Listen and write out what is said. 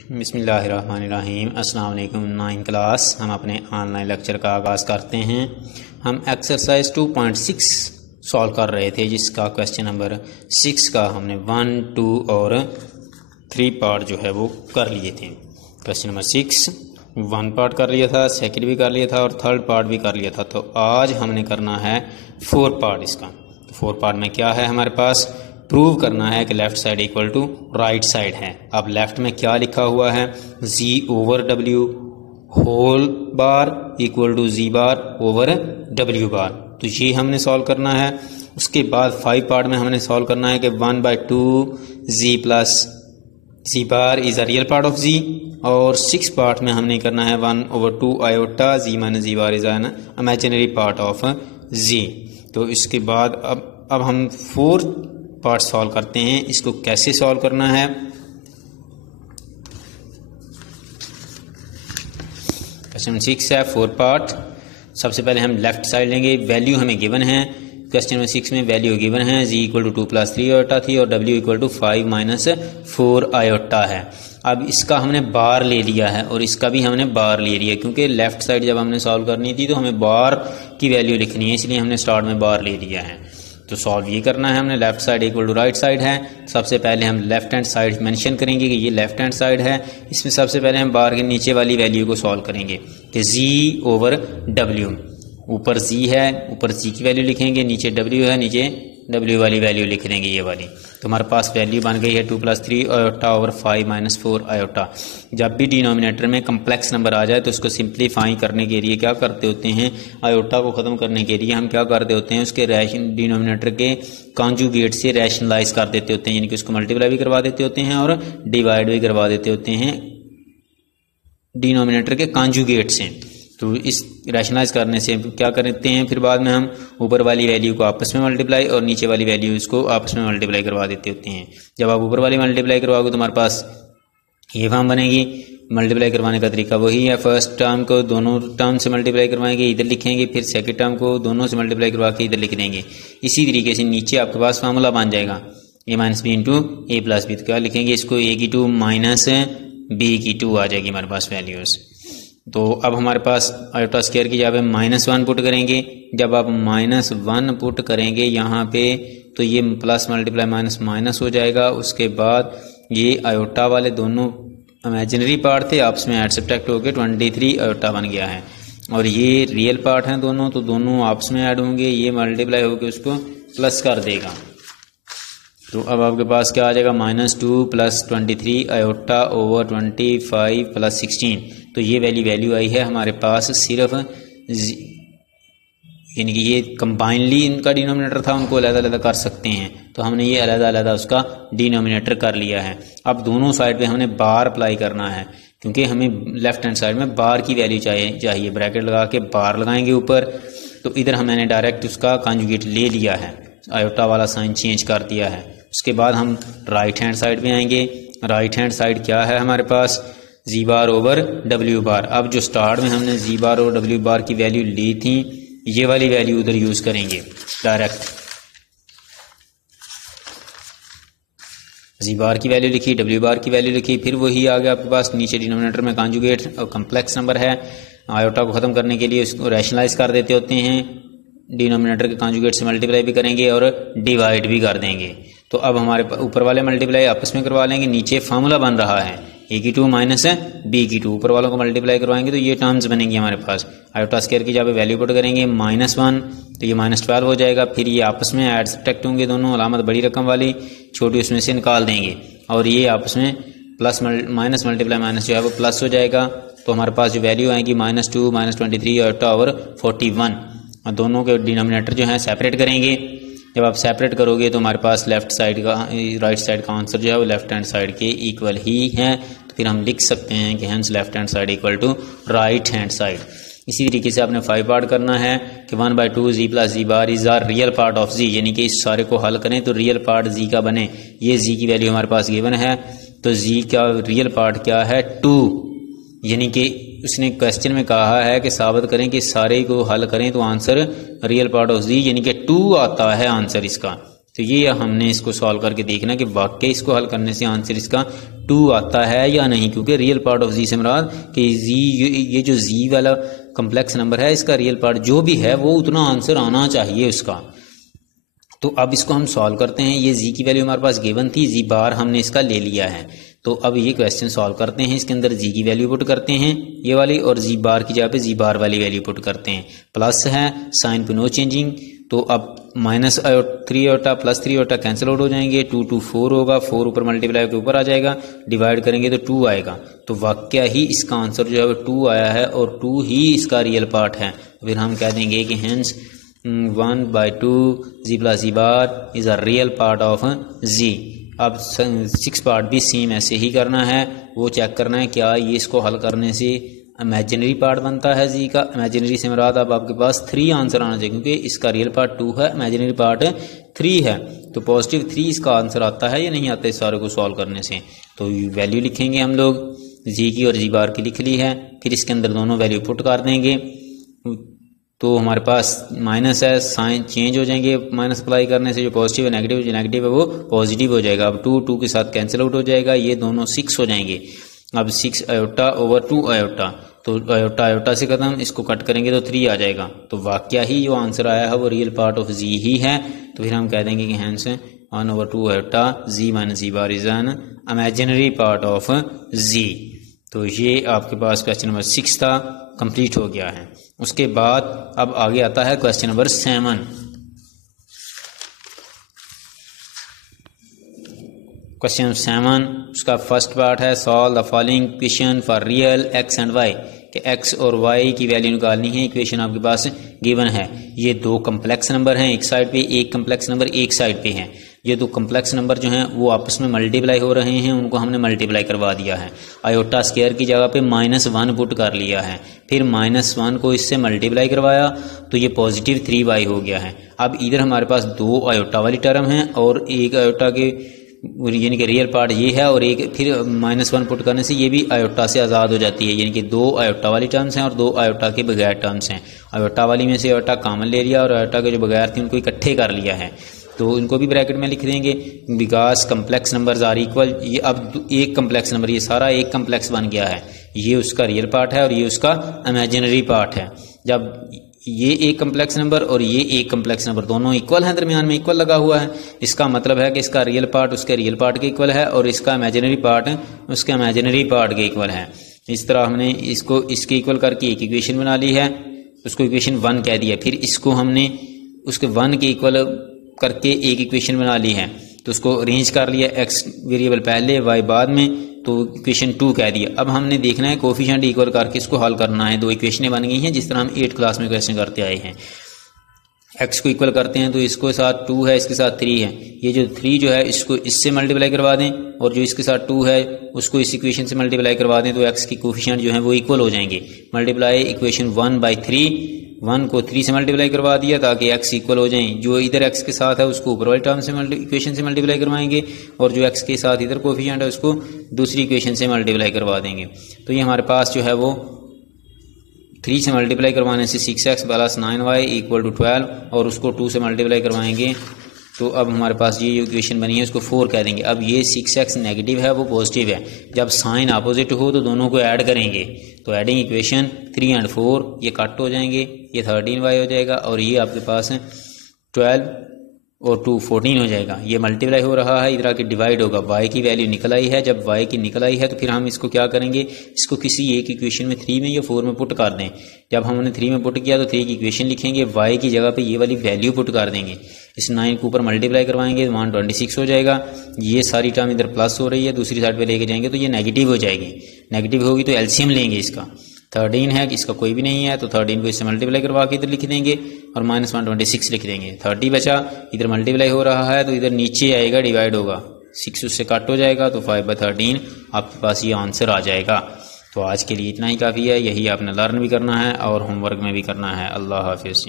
बिस्मिल्लाहिर्रहमानिर्रहीम। अस्सलाम वालेकुम। 9 क्लास हम अपने ऑनलाइन लेक्चर का आगाज़ करते हैं। हम एक्सरसाइज 2.6 सॉल्व कर रहे थे, जिसका क्वेश्चन नंबर 6 का हमने 1, 2 और 3 पार्ट जो है वो कर लिए थे। क्वेश्चन नंबर 6 1 पार्ट कर लिया था, सेकंड भी कर लिया था और थर्ड पार्ट भी कर लिया था। तो आज हमने करना है 4 पार्ट इसका। तो 4 पार्ट में क्या है हमारे पास, प्रूव करना है कि left side equal to right side है। अब लेफ्ट में क्या लिखा हुआ है, z/w whole bar equal to z/w bar. तो ये हमने सॉल्व करना है। उसके बाद 5 पार्ट में हमने सॉल्व करना है कि 1/2 z plus z bar is a real part of z। और 6 पार्ट में हमने करना है 1/2 iota z minus z bar is an imaginary part of z। तो इसके बाद अब हम 4 पार्ट सॉल्व करते हैं। इसको कैसे सॉल्व करना है, क्वेश्चन 6 है 4 पार्ट। सबसे पहले हम लेफ्ट साइड लेंगे। वैल्यू हमें गिवन है, क्वेश्चन नंबर 6 में वैल्यू गिवन है z equal to 2 plus 3 iota थी और w equal to 5 minus 4 iota है। अब इसका हमने बार ले लिया है और इसका भी हमने बार ले लिया, क्योंकि लेफ्ट साइड जब हमने सॉल्व करनी थी तो हमें बार की वैल्यू लिखनी है, इसलिए हमने स्टार्ट में बार ले लिया है। तो सॉल्व ये करना है हमने, left side equal to right side है। सबसे पहले हम लेफ्ट हैंड साइड मेंशन करेंगे कि ये लेफ्ट हैंड साइड है। इसमें सबसे पहले हम बार के नीचे वाली वैल्यू को सॉल्व करेंगे कि z/w। ऊपर z है, ऊपर z की वैल्यू लिखेंगे, नीचे w है, नीचे w वाली वैल्यू लिख देंगे ये वाली। तो हमारे पास वैल्यू बन गई है 2 plus 3 iota over 5 minus 4 iota. जब भी डिनोमिनेटर में कम्प्लेक्स नंबर आ जाए तो उसको सिंप्लीफाई करने के लिए क्या करते होते हैं, आयोटा को ख़त्म करने के लिए हम क्या करते होते हैं, उसके डिनोमिनेटर के कॉन्जुगेट से रैशनलाइज कर देते होते हैं, यानी कि उसको मल्टीप्लाई भी करवा देते होते हैं और डिवाइड भी करवा देते होते हैं डिनोमिनेटर के कॉन्जुगेट से। तो इस रैशनलाइज करने से क्या करते हैं, फिर बाद में हम ऊपर वाली वैल्यू को आपस में मल्टीप्लाई और नीचे वाली वैल्यू इसको आपस में मल्टीप्लाई करवा देते होते हैं। जब आप ऊपर वाली मल्टीप्लाई करवाओगे तो हमारे पास ये फॉर्म बनेगी। मल्टीप्लाई करवाने का तरीका वही है, फर्स्ट टर्म को दोनों टर्म से मल्टीप्लाई करवाएंगे, इधर लिखेंगे, फिर सेकंड टर्म को दोनों से मल्टीप्लाई करवा के इधर लिख देंगे। इसी तरीके से नीचे आपके पास फार्मूला बन जाएगा a minus b into a plus b. तो क्या लिखेंगे इसको, a की 2 माइनस b की 2 आ जाएगी हमारे पास वैल्यूज़। तो अब हमारे पास आयोटा स्क्वायर की जगह -1 पुट करेंगे। जब आप -1 पुट करेंगे यहाँ पे तो ये प्लस मल्टीप्लाई माइनस माइनस हो जाएगा। उसके बाद ये आयोटा वाले दोनों इमेजिनरी पार्ट थे, आपस में ऐड सब्ट्रैक्ट होकर 23 आयोटा बन गया है। और ये रियल पार्ट हैं दोनों, तो दोनों आपस में ऐड होंगे, ये मल्टीप्लाई होकर उसको प्लस कर देगा। तो अब आपके पास क्या आ जाएगा, -2 प्लस 23 आयोटा ओवर 25 प्लस 16। तो ये वैल्यू आई है हमारे पास सिर्फ, यानी कि ये कंबाइनली इनका डिनोमिनेटर था, उनको अलग अलग कर सकते हैं, तो हमने ये अलग अलग उसका डिनोमिनेटर कर लिया है। अब दोनों साइड पे हमने बार अप्लाई करना है, क्योंकि हमें लेफ्ट हैंड साइड में बार की वैल्यू चाहिए। ब्रैकेट लगा के बार लगाएंगे ऊपर। तो इधर मैंने डायरेक्ट उसका कॉन्जुगेट ले लिया है, आयोटा वाला साइन चेंज कर दिया है। उसके बाद हम राइट हैंड साइड में आएंगे। राइट हैंड साइड क्या है हमारे पास, z बार ओवर w बार। अब जो स्टार्ट में हमने z बार और w बार की वैल्यू ली थी, ये वाली वैल्यू उधर यूज करेंगे डायरेक्ट। z बार की वैल्यू लिखी, w बार की वैल्यू लिखी, फिर वही आ गया आपके पास नीचे डिनोमिनेटर में कॉन्जुगेट और कम्प्लेक्स नंबर है। आयोटा को ख़त्म करने के लिए उसको रैशनलाइज कर देते होते हैं, डिनोमिनेटर के कॉन्जुगेट से मल्टीप्लाई भी करेंगे और डिवाइड भी कर देंगे। तो अब हमारे ऊपर वाले मल्टीप्लाई आपस में करवा लेंगे, नीचे फार्मूला बन रहा है a की 2 माइनस b की 2, ऊपर वालों को मल्टीप्लाई करवाएंगे तो ये टर्म्स बनेंगे हमारे पास। आयोटा स्क्वायर की जगह वैल्यू पुट करेंगे -1 तो ये -12 हो जाएगा। फिर ये आपस में ऐड सब्ट्रैक्ट होंगे दोनों, अलामत बड़ी रकम वाली, छोटी उसमें से निकाल देंगे और ये आपस में प्लस माइनस मल्टीप्लाई माइनस जो है वो प्लस हो जाएगा। तो हमारे पास जो वैल्यू आएगी -2 माइनस 23 आयोटा ओवर 41। और दोनों के डिनोमिनेटर जो है सेपरेट करेंगे। जब आप सेपरेट करोगे तो हमारे पास लेफ्ट साइड का राइट साइड का आंसर जो है वो लेफ्ट हैंड साइड के इक्वल ही है। तो फिर हम लिख सकते हैं कि hence left hand side equal to right hand side. इसी तरीके से आपने 5 पार्ट करना है कि 1/2 z plus z bar is R real part of z, यानी कि इस सारे को हल करें तो रियल पार्ट z का बने। ये z की वैल्यू हमारे पास गिवन है, तो z का रियल पार्ट क्या है 2, यानी कि उसने क्वेश्चन में कहा है कि साबित करें कि सारे को हल करें तो answer real part of z यानी कि 2 आता है आंसर इसका। तो ये हमने इसको सॉल्व करके देखना कि वाकई इसको हल करने से आंसर इसका 2 आता है या नहीं, क्योंकि रियल पार्ट ऑफ जी से मुराद कि जी, ये जो जी वाला कम्प्लेक्स नंबर है इसका रियल पार्ट जो भी है वो उतना आंसर आना चाहिए उसका। तो अब इसको हम सॉल्व करते हैं। ये जी की वैल्यू हमारे पास गिवन थी, जी बार हमने इसका ले लिया है। तो अब ये क्वेश्चन सॉल्व करते हैं। इसके अंदर जी की वैल्यू पुट करते हैं ये वाली, और जी बार की जगह पे जी बार वाली वैल्यू पुट करते हैं। प्लस है, साइन पे नो चेंजिंग, तो अब -3 iota plus 3 iota cancel out हो जाएंगे। 2 2 4 होगा, 4 ऊपर मल्टीप्लाई के ऊपर आ जाएगा, डिवाइड करेंगे तो 2 आएगा। तो वाकया ही इसका आंसर जो है वो 2 आया है और 2 ही इसका रियल पार्ट है। फिर हम कह देंगे कि hence 1/2 G plus G bar is a real part of G. अब 6 पार्ट भी सेम ऐसे ही करना है, वो चेक करना है क्या ये इसको हल करने से इमेजिनरी पार्ट बनता है जी का। इमेजिनरी से मुराद अब आपके पास 3 आंसर आना चाहिए, क्योंकि इसका रियल पार्ट 2 है, इमेजिनरी पार्ट 3 है। तो +3 इसका आंसर आता है या नहीं आता इस सारे को सॉल्व करने से। तो वैल्यू लिखेंगे हम लोग, जी की और जी बार की लिख ली है। फिर इसके अंदर दोनों वैल्यू पुट कर देंगे, तो हमारे पास माइनस है, साइन चेंज हो जाएंगे माइनस अप्लाई करने से। जो पॉजिटिव है नेगेटिव, जो नेगेटिव है वो पॉजिटिव हो जाएगा। अब 2 के साथ कैंसिल आउट हो जाएगा, ये दोनों 6 हो जाएंगे। अब 6 आयोटा ओवर 2 आयोटा, तो आयोटा आयोटा से खत्म, इसको कट करेंगे तो 3 आ जाएगा। तो वाकया ही जो आंसर आया है वो रियल पार्ट ऑफ जी ही है। तो फिर हम कह देंगे कि hence 1/2 iota G minus G bar is an imaginary part of G. तो ये आपके पास क्वेश्चन नंबर 6 था, कंप्लीट हो गया है। उसके बाद अब आगे आता है क्वेश्चन नंबर 7। क्वेश्चन नंबर 7 उसका फर्स्ट पार्ट है, solve the following equation for real x and y, कि एक्स और वाई की वैल्यू निकालनी है। इक्वेशन आपके पास गिवन है। ये 2 कम्प्लेक्स नंबर हैं एक साइड पे, एक कम्प्लेक्स नंबर एक साइड पे है। ये 2 कम्प्लेक्स नंबर जो हैं वो आपस में मल्टीप्लाई हो रहे हैं, उनको हमने मल्टीप्लाई करवा दिया है। आयोटा स्क्वायर की जगह पे -1 पुट कर लिया है, फिर -1 को इससे मल्टीप्लाई करवाया तो ये +3y हो गया है। अब इधर हमारे पास 2 आयोटा वाली टर्म है और एक आयोटा के यानी कि रियल पार्ट ये है, और एक फिर -1 पुट करने से ये भी आयोटा से आज़ाद हो जाती है। यानी कि 2 आयोटा वाली टर्म्स हैं और 2 आयोटा के बगैर टर्म्स हैं। आयोटा वाली में से आयोटा कॉमन ले लिया और आयोटा के जो बगैर थे उनको इकट्ठे कर लिया है। तो इनको भी ब्रैकेट में लिख देंगे, because complex numbers are equal. ये अब एक कम्प्लेक्स नंबर, ये सारा एक कम्प्लेक्स बन गया है। ये उसका रियल पार्ट है और ये उसका इमेजिनरी पार्ट है। जब ये एक कम्प्लेक्स नंबर और ये एक कम्प्लेक्स नंबर दोनों इक्वल हैं, दरमियान में इक्वल लगा हुआ है, इसका मतलब है कि इसका रियल पार्ट उसके रियल पार्ट के इक्वल है और इसका इमेजिनरी पार्ट उसके इमेजिनरी पार्ट के इक्वल है। इस तरह हमने इसको इसके इक्वल करके एक इक्वेशन बना ली है, उसको इक्वेशन 1 कह दिया। फिर इसको हमने उसके 1 के इक्वल करके एक इक्वेशन बना ली है, तो उसको अरेंज कर लिया, एक्स वेरिएबल पहले वाई बाद में, तो इक्वेशन 2 कह दिया। अब हमने देखना है कोफिशिएंट इक्वल करके इसको हल करना है। 2 इक्वेशनें बन गई हैं जिस तरह हम 8th क्लास में क्वेश्चन करते आए हैं। एक्स को इक्वल करते हैं तो इसको साथ 2 है, इसके साथ 3 है। ये जो 3 जो है इसको इससे मल्टीप्लाई करवा दें और जो इसके साथ 2 है उसको इस इक्वेशन से मल्टीप्लाई करवा दें, तो एक्स की कोफिशिएंट जो है वो इक्वल हो जाएंगे। मल्टीप्लाई इक्वेशन 1/3, 1 को 3 से मल्टीप्लाई करवा दिया ताकि एक्स इक्वल हो जाए। जो इधर एक्स के साथ है उसको ऊपर वाली टर्म से इक्वेशन से मल्टीप्लाई करवाएंगे और जो एक्स के साथ इधर कोफिशिएंट है उसको दूसरी इक्वेशन से मल्टीप्लाई करवा देंगे। तो ये हमारे पास जो है वो 3 से मल्टीप्लाई करवाने से 6x + 9y = 12 और उसको 2 से मल्टीप्लाई करवाएंगे तो अब हमारे पास ये इक्वेशन बनी है उसको 4 कह देंगे। अब ये 6x नेगेटिव है वो पॉजिटिव है, जब साइन अपोजिट हो तो दोनों को ऐड करेंगे, तो एडिंग इक्वेशन 3 और 4 ये कट हो जाएंगे, ये 13y हो जाएगा और ये आपके पास है 12 और 2 14 हो जाएगा। ये मल्टीप्लाई हो रहा है, इधर आके डिवाइड होगा। y की वैल्यू निकल आई है, जब y की निकल आई है तो फिर हम इसको क्या करेंगे, इसको किसी एक इक्वेशन में 3 में या 4 में पुट कर दें। जब हमने 3 में पुट किया तो 3 की इक्वेशन लिखेंगे, y की जगह पे ये वाली वैल्यू पुट कर देंगे, इस 9 के ऊपर मल्टीप्लाई करवाएंगे 126 हो जाएगा। ये सारी टर्म इधर प्लस हो रही है, दूसरी साइड पे लेके जाएंगे तो ये नेगेटिव हो जाएगी। नेगेटिव होगी तो एलसीएम लेंगे इसका, 13 है, इसका कोई भी नहीं है तो 13 को इससे मल्टीप्लाई करवा के इधर लिख देंगे और -126 लिख देंगे। 30 बचा, इधर मल्टीप्लाई हो रहा है तो इधर नीचे आएगा, डिवाइड होगा, 6 उससे कट हो जाएगा तो 5/13 आपके पास ये आंसर आ जाएगा। तो आज के लिए इतना ही काफ़ी है, यही आपने लर्न भी करना है और होमवर्क में भी करना है। अल्लाह हाफिज़।